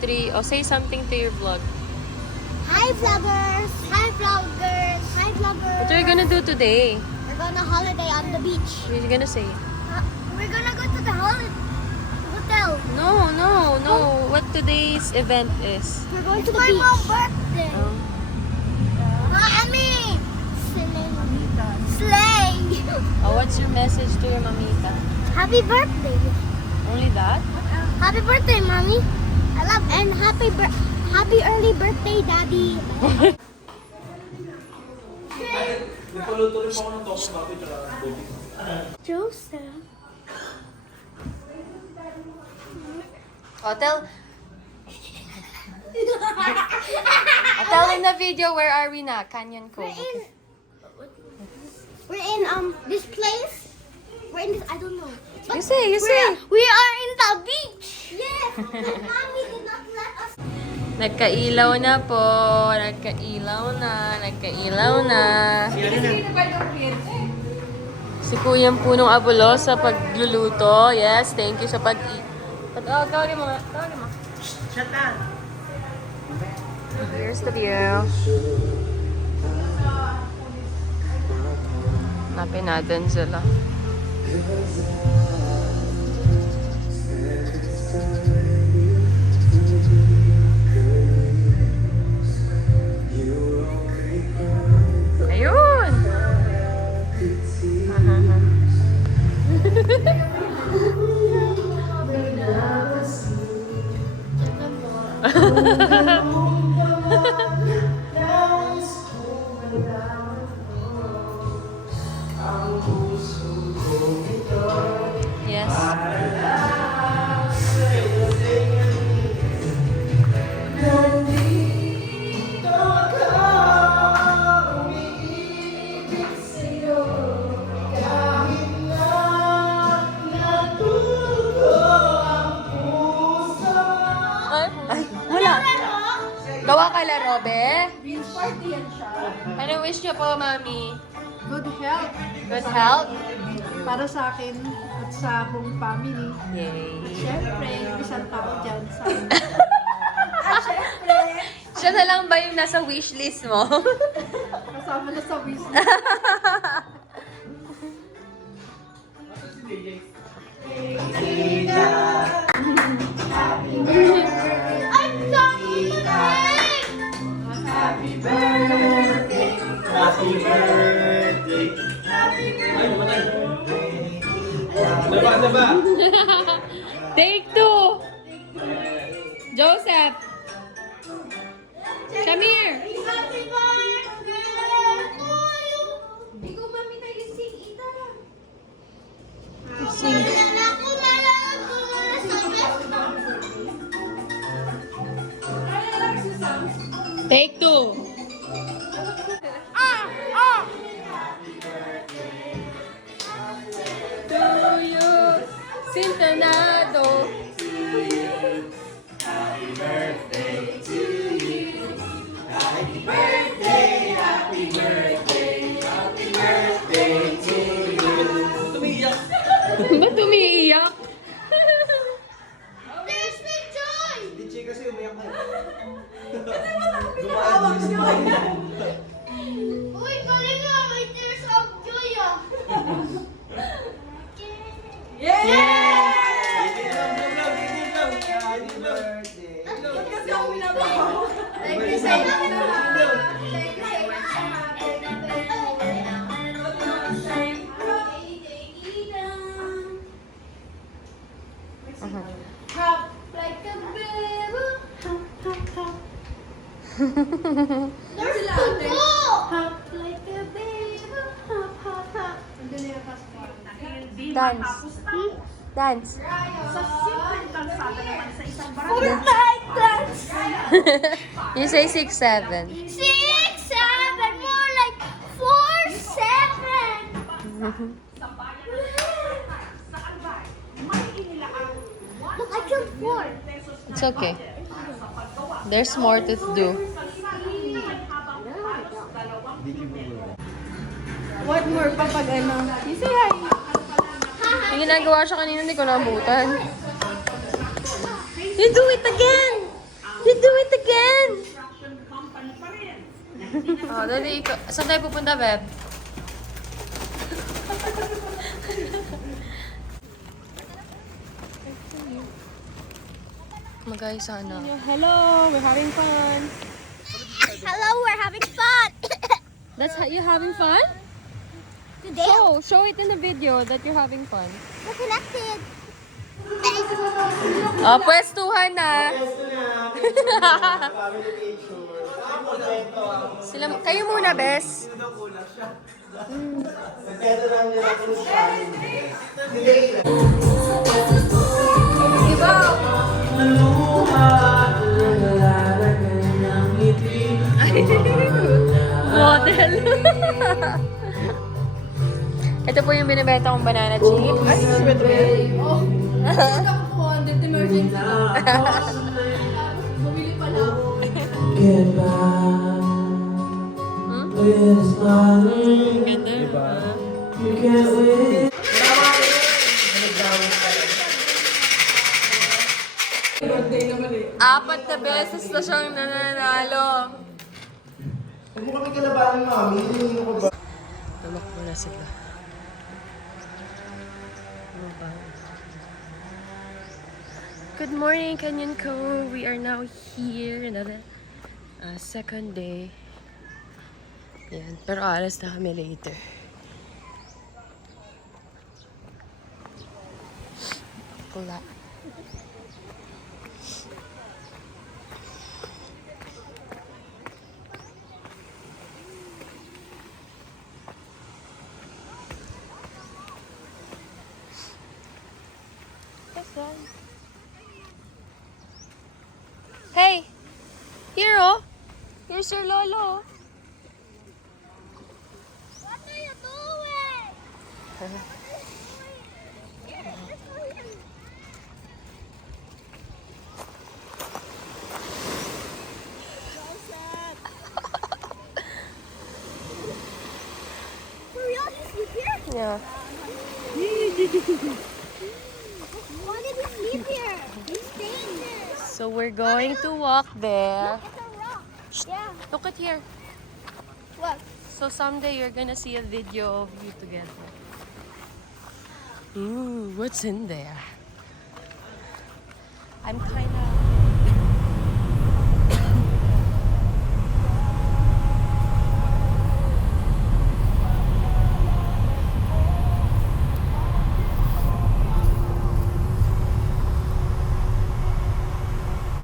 3. Oh, say something to your vlog. Hi vloggers! Hi vloggers! Hi vloggers! What are you gonna do today? We're gonna holiday on the beach. What are you gonna say? We're gonna go to the hotel. No. What today's event is? We're going to the beach. My mom's birthday. Oh. Mommy! Slay! Oh, what's your message to your mamita? Happy birthday! Only that? Happy birthday, mommy! I love and happy early birthday, daddy! Joseph. Oh, tell in the video, where are we na? Canyon Cove. We're in this place. We're in this, I don't know. You say. We are in the beach. Yes. And mommy did not let us. Nagkailaw na po. Nagkailaw na. Si Kuyang Punong Abulo sa pagluluto. Yes, thank you sa tawagin mo. Shut up. Here's the view. Hanapin natin sila. Ayun! Yes. Ay, wala. Gawa ka laro, be? Beans party yan siya. Ano wish niyo po, mami? Good health Good health? para sa akin at sa buong family. Yay. Siyempre, isang tao dyan sa Siya na lang ba yung nasa wishlist mo? kasama na sa business. I'm sorry. Happy birthday. Happy birthday. Ay, namatay. Diba? Take 2! Joseph! Come here! Happy birthday to you. Hindi ko ba minayising ita? Sing. Ako na lang ako na sa best. Take 2! To you, Sintonado! Tumiyak. Ba't umiiyak? There's the joy. Hindi, Chi, kasi umiyak na. Gumaan siya. Uy, galing nga. May tears of joy ah. Kasi ako binabawa. Thank you so much. Hop like a baby. There's the goal. Hop like a baby. Hop, hop, hop. Dance. Dance. Sa simpleng kalsada naman sa isang barangay. Fortnite dance. You say 6, 7. 6, 7. More like 4, 7. Look, I killed 4. It's okay. There's more to do. What more pa pag ano? You say hi. Yung ginagawa siya kanina, hindi ko naabutan. You do it again! Dali, saan tayo pupunta, Beb? Magay sana. Hello, we're having fun. Hello, we're having fun. That's how you having fun? Today, Show it in the video that you're having fun. we're connected. Oh, pwestuhan na. Family picture. Sila, kayo muna, Bes. Nagketa lang nila kung saan. Model. Ito po yung binibenta kong banana chips. Ay, sisibet ba yan? Ako 400 emergency lang. Bumili pa lang. Birthday naman eh. 4 na beses na siyang nananalo. Huwag mo kami kalabahan, mami. Hindi ko ba? Tumakbo na sila. Good morning, Canyon Cove. We are now here. Another second day. Yan. Pero alas na kami later. Pula. Hey! Here, oh! Here's your lolo. What are you doing? For real, you sleep here? Yeah. Why did we sleep here? We stayed here. So we're going to walk there. It's a rock. Yeah. Look at here. What? So someday you're gonna see a video of you together. Ooh, what's in there? I'm kinda